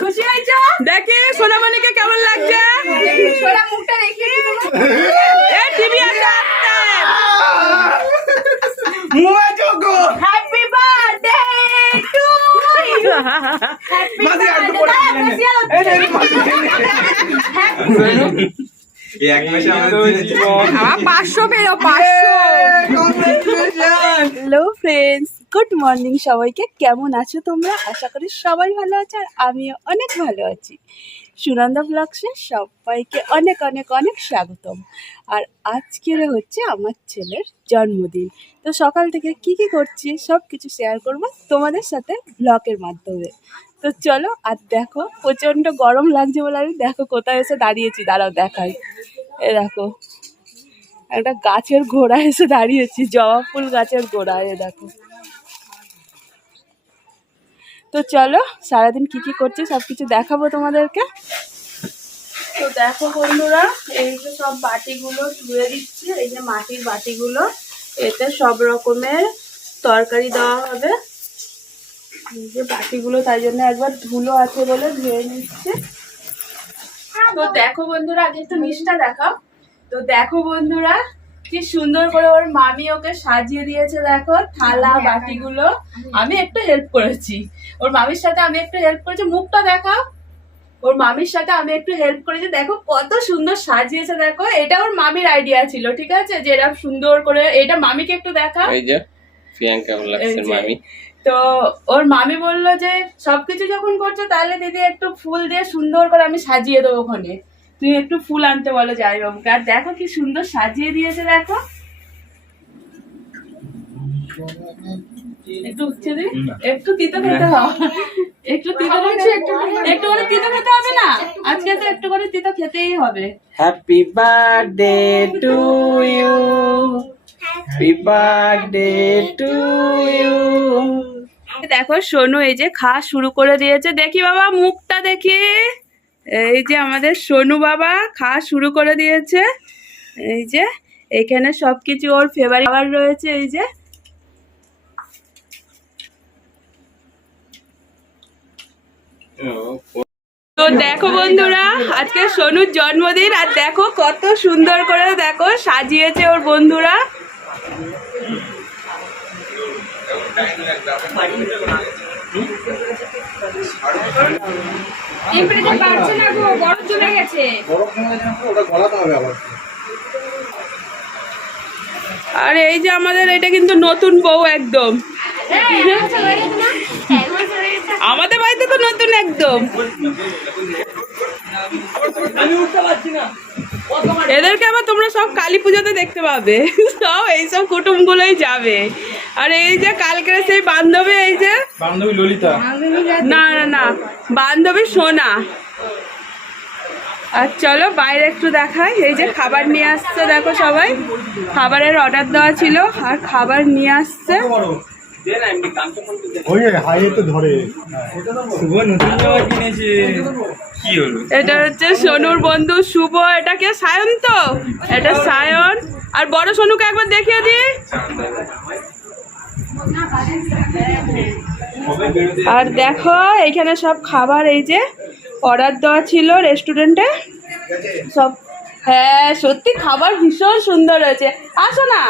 খুশি হয়েছো? দেখি সোনামণিকে কেমন লাগছে? সোনা মুখটা দেখি। টিভি আছে happy birthday to you. Happy hello friends, good morning সবাইকে। কেমন আছো তোমরা? আশা করি সবাই ভালো আছে, আর আমিও অনেক ভালো আছি। সুনন্দা ব্লগসে সবাইকে অনেক অনেক অনেক স্বাগতম। আর আজকের হচ্ছে আমার ছেলের জন্মদিন, তো সকাল থেকে কি কি করছি সব কিছু শেয়ার করব তোমাদের সাথে ব্লগের মাধ্যমে। তো চলো, আর দেখো প্রচণ্ড গরম লাগছে বলে আমি দেখো কোথায় এসে দাঁড়িয়েছি, দাঁড়াও দেখাই। এ দেখো একটা গাছের গোড়ায় এসে দাঁড়িয়েছি, জবা ফুল গাছের গোড়ায়, দেখো। তো চলো সারাদিন কি কি করছি সব কিছু দেখাবো তোমাদেরকে। তো দেখো বন্ধুরা, এই যে সব বাটিগুলো ধুয়ে দিচ্ছি, এই যে মাটির বাটিগুলো, এতে সব রকমের তরকারি দেওয়া হবে। এই যে বাটিগুলো তাই জন্য একবার ধুলো আছে বলে ধুয়ে নিচ্ছে। তো দেখো বন্ধুরা, আগে একটু নিচটা দেখাও। তো দেখো বন্ধুরা, কি সুন্দর করে ওর মামি ওকে সাজিয়ে দিয়েছে। দেখো থালা বাটিগুলো আমি একটু হেল্প করেছি, ওর মামির সাথে আমি একটু হেল্প করেছি। মুখটা দেখাও, ওর মামির সাথে আমি একটু হেল্প করেছি। দেখো কত সুন্দর সাজিয়েছে। দেখো এটা ওর মামির আইডিয়া ছিল, ঠিক আছে, যে এরকম সুন্দর করে। এটা মামিকে একটু দেখাও, এই যে প্রিয়াঙ্কা লাগছে মামি। তো ওর মামি বললো যে সবকিছু যখন করছো তাহলে দিদি একটু ফুল দিয়ে সুন্দর করে আমি সাজিয়ে দেবো, ওখানে তুই একটু ফুল আনতে বলো যাই বাবুকে। আর দেখো কি সুন্দর সাজিয়ে দিয়েছে। দেখো একটু উঠছে দিই, একটু তিতো খেতে হবে, একটু তিতো একটু করে তিতো খেতে হবে না, আজকে তো একটু করে তিতো খেতেই হবে। Happy birthday to you, happy birthday to you. দেখো সোনু এই যে খাওয়া শুরু করে দিয়েছে, দেখি বাবা মুখটা দেখি। এই যে আমাদের সোনু বাবা খাওয়া শুরু করে দিয়েছে। এই যে এখানে সবকিছু ওর ফেভারিট খাবার রয়েছে। এই যে তো দেখো বন্ধুরা, আজকে সোনুর জন্মদিন, আর দেখো কত সুন্দর করে দেখো সাজিয়েছে ওর বন্ধুরা। আর এই যে আমাদের এটা কিন্তু নতুন বউ একদম, আমাদের বাড়িতে তো নতুন একদম। এদেরকে আবার তোমরা সব কালী পুজোতে দেখতে পাবে, সব এইসব কুটুম গুলোই যাবে। আর এই যে কালকে সেই বান্ধবী, এই যে বান্ধবী ললিতা, না না না বান্ধবী সোনা। আর চলো বাইরে একটু দেখাই। এই যে খাবার নিয়ে আসছে, দেখো সবাই খাবারের অর্ডার দেওয়া ছিল আর খাবার নিয়ে আসছে। এটা হচ্ছে সোনুর বন্ধু শুভ, এটাকে সায়ন, তো এটা সায়ন। আর বড় সোনুকে একবার দেখিয়ে দি। আর দেখো এইখানে সব খাবার এই যে অর্ডার দেওয়া ছিল রেস্টুরেন্টে সব। হ্যাঁ সত্যি খাবার ভীষণ সুন্দর হয়েছে। আসো না,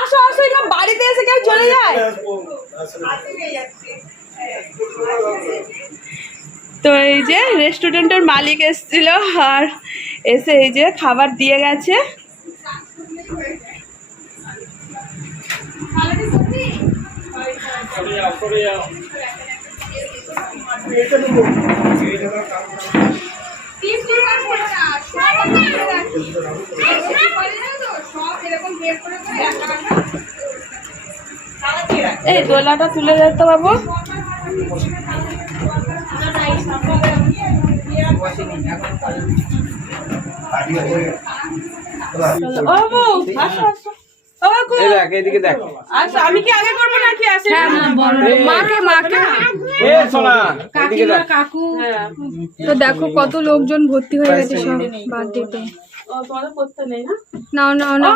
আসো আসো, এগুলো বাড়িতে এসে কেউ চলে যায়। তো এই যে রেস্টুরেন্টের মালিক এসেছিল, আর এসে এই যে খাবার দিয়ে গেছে। এই দোলাটা তুলে যেতে বাবু। আমি কি আগে করবো নাকি? আসে কাকু। তো দেখো কত লোকজন ভর্তি হয়ে গেছে সব বার্থডেতে। না না না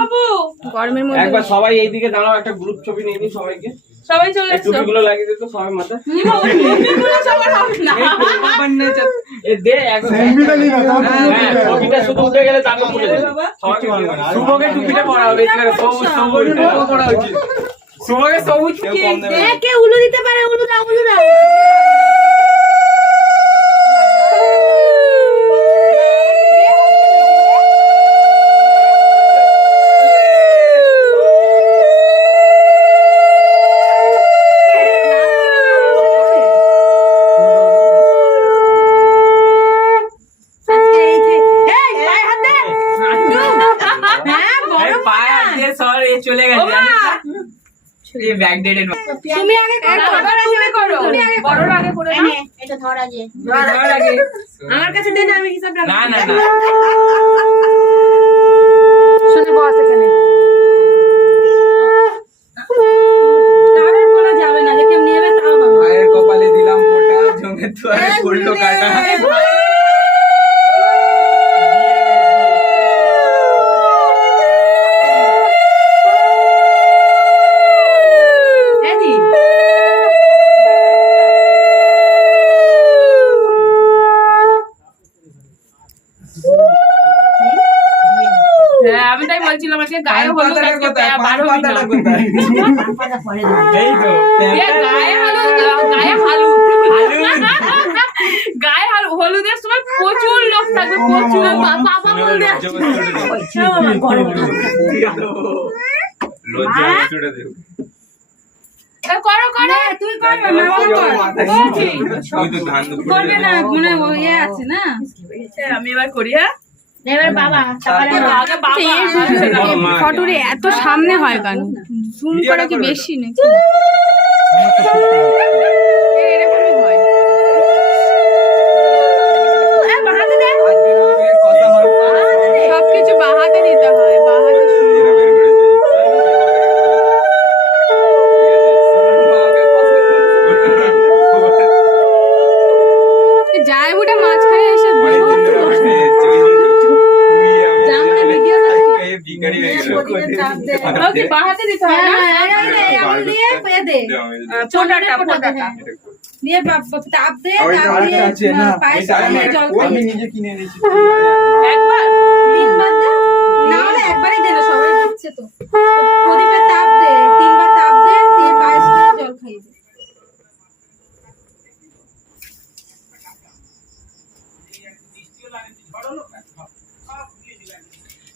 গরমের মধ্যে একবার সবাই এইদিকে দাঁড়াও, একটা গ্রুপ ছবি নিয়ে নি সবাইকে। সবাই চলে এই এসছো টুপিগুলো লাগিয়ে দে তো সবাই মাথা টুপিগুলো সবার হবে না এ দে এক টুপিটা শুধু উঠে গেলে তারপর খুলে দেবে শুভকে টুপিটা পরা হবে এখানে সবুজ সবুজ পরা উচিত শুভকে সবুজ কি কে উলু দিতে পারে? উলু দাও, উলু দাও। চলে গেছে এই ব্যাক ডেটেড তুমি আগে করো। তুমি আগে করো। বড়রা আগে করে নাও। এটা ধর আগে আমার কাছে দে না, আমি হিসাব রাখবো। না না না শুনে বস এখানে। কারোর বলা যাবে না, যে কেউ নেবে তাও হবে। মায়ের কপালে দিলাম ফোঁটা জমে তো আর পড়লো কাটা হ্যাঁ আমি তাই বলছিলাম আজকে গায়ে হলুদ আজকে বার হবি না পাতা পরে দাও এই তো গায়ে হলুদ গায়ে হলুদের সময় প্রচুর লোক থাকবে প্রচুর বাবা বলতে লজ্জা ছুটে দেব করো করো তুই কর না, ওই তো ধান করবে না, মানে ও ইয়ে আছে না। আমি এবার করি হ্যাঁ এবার বাবা তারপরে আগে বাবা ফটোরে এত সামনে হয় কেন? জুম করা কি বেশি নাকি? এরকমই হয়। সবকিছু বাহাতে দিতে হয়, বাহাতে যায় বুটা মাঝখানে এসে ওকে বাহাতে দিতে হয় না ফোটাটা ফোটাটা দিয়ে তাপ দে, তাপ দিয়ে পায়েস দিয়ে জল আমি খাই। নিজে কিনে এনেছি একবার তিনবার দে, না হলে একবারই দে না, সবাই দিচ্ছে তো। প্রদীপে তাপ দে, তিনবার তাপ দে, দিয়ে পায়েস দিয়ে জল খাই দে।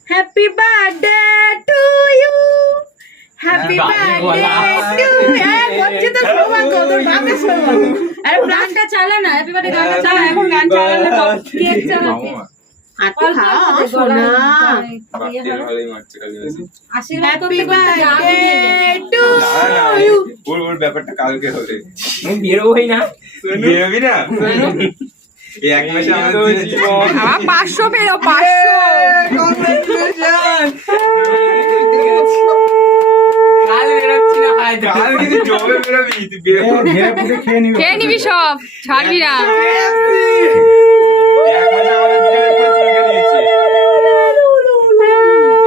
Happy birthday to you, happy birthday to করছে তো সৌভাগ্য, তোর বাপের সৌভাগ্য। আরে গানটা চালা না, হ্যাপি বার্থডে গানটা চালা, এখন গান চালালে তো কেক চালাতে আর তো খাও সোনা হ্যাপি বার্থডে টু ইউ। ওর ব্যাপারটা কালকে হবে আমি বেরোবই না বেরোবি না এই এক মাসে আমাদের জীবন 500 বেরো, 500। কাল বেরোচ্ছি না হয়তো কাল কিন্তু জবে বেরোবি তুই বেরো খেয়ে নিবি সব, ছাড়বি না। এক মাসে আমাদের জীবনে পুরো চমকে দিয়েছে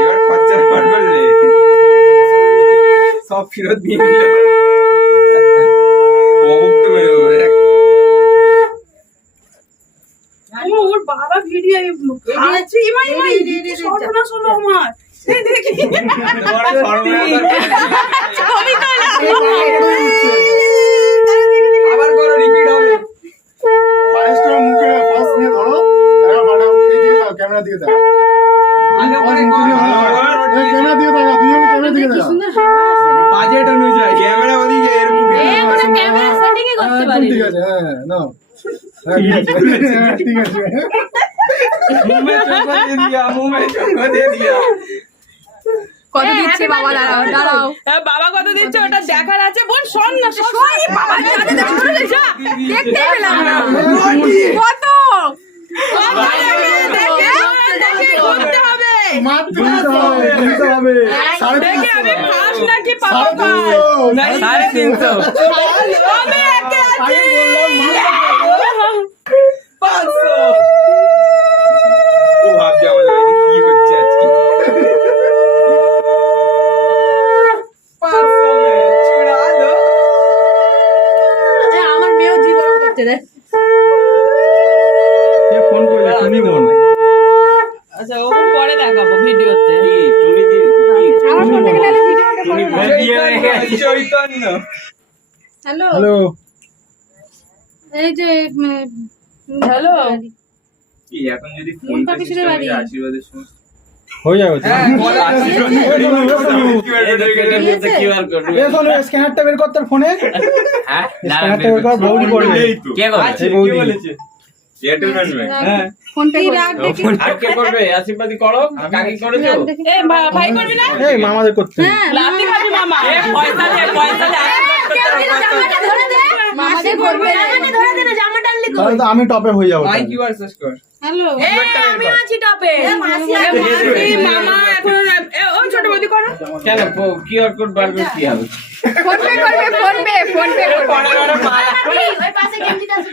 এবার খরচা বার করলে সব ফেরত দিয়ে দিল অভুক্ত বেরোবে ওর বাবা ভিডিও খাচ্ছে ইমা ইমা সর্বনাশ হলো আমার এই দেখি তোমার সর্বনাশ ছবি তোলা আবার করো রিপিট হবে পায়েসটা মুখে ফার্স্ট নিয়ে ধরো, এবার বাটা দিয়ে দাও, ক্যামেরা দিয়ে দাও। আগে পরে ক্যামেরা দিয়ে দাও, দুজন ক্যামেরা দিয়ে দাও। সুন্দর হাওয়া আছে রে। বাজেট অনুযায়ী ক্যামেরা ওদিকে এর মুখে মানে ক্যামেরা সেটিং ই করতে একদম পারি ঠিক আছে, হ্যাঁ নাও। হ্যাঁ, ঠিক আছে, হ্যাঁ, ঠিক আছে। মুমে চোখ দিয়ে দিয়া মুমে চোখ দিয়ে দিয়া কত দিচ্ছে বাবা? দাঁড়াও দাঁড়াও, হ্যাঁ বাবা কত দিচ্ছে ওটা দেখার আছে বোন শোন না শোন বাবা জানে না শুনে নে যা দেখতে পেলাম না। কত? দেখে করতে হবে মাত্র গুনতে হবে, গুনতে হবে। দেখে আমি 350 ফার্স্ট নাকি পাবো 350 আমি একে আছি আমি বললাম 500 ও ভাবছে আমাদের বাড়িতে কি হচ্ছে আজকে 500 में चुरा लो যাচ্ছে রে। ফোন করলে তুমি বোন আচ্ছা ওকে পরে দেখাবো ভিডিওতে। টুনি দি আমার ফোন থেকে তাহলে ভিডিওটা করো না। বিয়ে হয়ে গেছে চৈতন্য। হ্যালো হ্যালো এই যে হ্যালো কি এখন যদি ফোন মুন্তা পিসিদের বাড়ি। আশীর্বাদের সময় হয়ে যাবে হ্যাঁ বল আশীর্বাদ কিউআর কোড স্ক্যানারটা বের কর তোর ফোনে হ্যাঁ স্ক্যানারটা বের কর বৌদি করবে কে বলেছে এই বৌদি এয়ারটেল ম্যান হ্যাঁ ফোন পে রাখ দেখি। আর কে করবে আশীর্বাদই করো কাকি করেছো এ ভাই করবি না? এই মামাদের করতে হ্যাঁ লাতি খাবি মামা। এ পয়সা দে জামাটা ধরে দে মাসি করবে জামাটা ধরে দে না জামাটা আনলি তাহলে তো আমি টপে হয়ে যাবো আই কিউআর সার্চ কর হ্যালো আমি আছি টপে। মাসি মামা এখন ও ছোট বৌদি করো। কেন কিউআর কোড বার করে কি হবে ফোন পে করবে ফোন পে করবে। পরে পরে মায়া ওই পাশে গেঞ্জিটা আছে।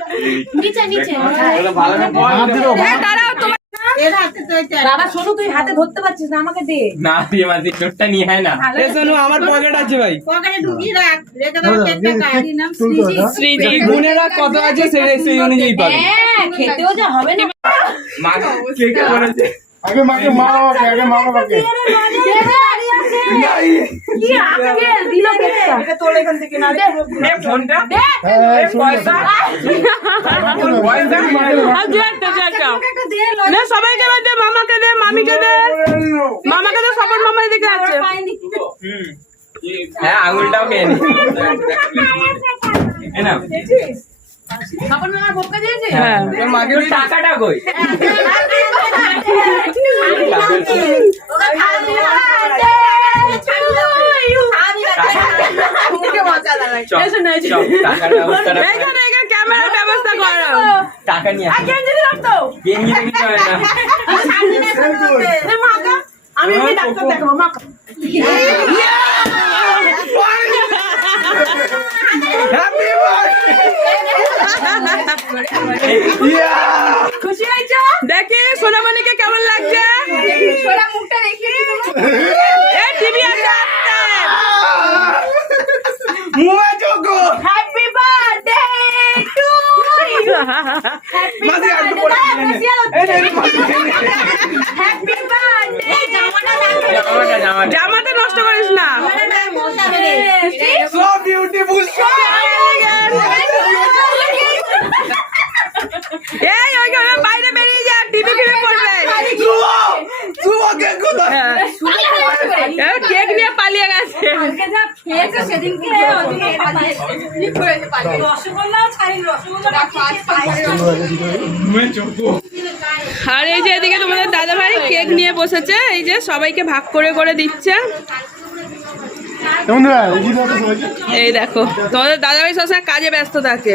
নিচে নিচে বলে ভালো করে বল হাত দিলো দাঁড়াও তোমার এর হাতে তো এটা বাবা শোনো তুই হাতে ধরতে পারছিস না আমাকে দে না দিয়ে মাঝে নোটটা নিয়ে হয় না আমার পকেট আছে ভাই। পকেটে ঢুকিয়ে রাখ রেখে দাও কেকটা কাট নাম তুলতে সৃজি হবে, শ্রীজি গুণেরা কত আছে সেই অনুযায়ী পাবে হ্যাঁ খেতেও যা হবে না মা কে কে বলেছে আগে মাকে মা বাবাকে কি আজকে দিল কেকটা এটা তোল এখান থেকে না দে। এ ফোনটা হ্যাঁ পয়সা পয়সা আর দে একটা দে একটা। একটা দে না সবাইকে দে, মামাকে দে, মামিকে দে, মামাকে দে, সবার মামাই দিকে আছে। পাইনি হ্যাঁ আঙুলটাও খেয়ে নি এ না সবার মামার ভোগটা দিয়েছিস হ্যাঁ তোর টাকাটা কই মুখে মজা লাগে। চল, এসো না, এসো। চল, টাকাটা উত্তরা এখানে ক্যামেরার ব্যবস্থা করো। টাকা নিয়ে আসো। গেঞ্জি দিলাম তো। গেঞ্জি দেখি হয় না এ মাকা, আমি এমনি ডাক্তার দেখাবো মাকা। খুশি হয়েছো? দেখি সোনামণিকে কেমন লাগছে? সোনা মুখটা দেখি। এ টিভি আছে আসতে। Happy birthday to you. Happy birthday. জামাটা নষ্ট করিস না। সো বিউটিফুল এই ওইখানে বাইরে বেরিয়ে যা, টিভি ফিরে পড়বে। কেক নিয়ে পালিয়ে গেছে। আর এই যে এদিকে তোমাদের দাদা ভাই কেক নিয়ে বসেছে, এই যে সবাইকে ভাগ করে করে দিচ্ছে। বন্ধুরা এগিয়ে দাও তো সবাইকে এই দেখো তোমাদের দাদা ভাই সবসময় কাজে ব্যস্ত থাকে।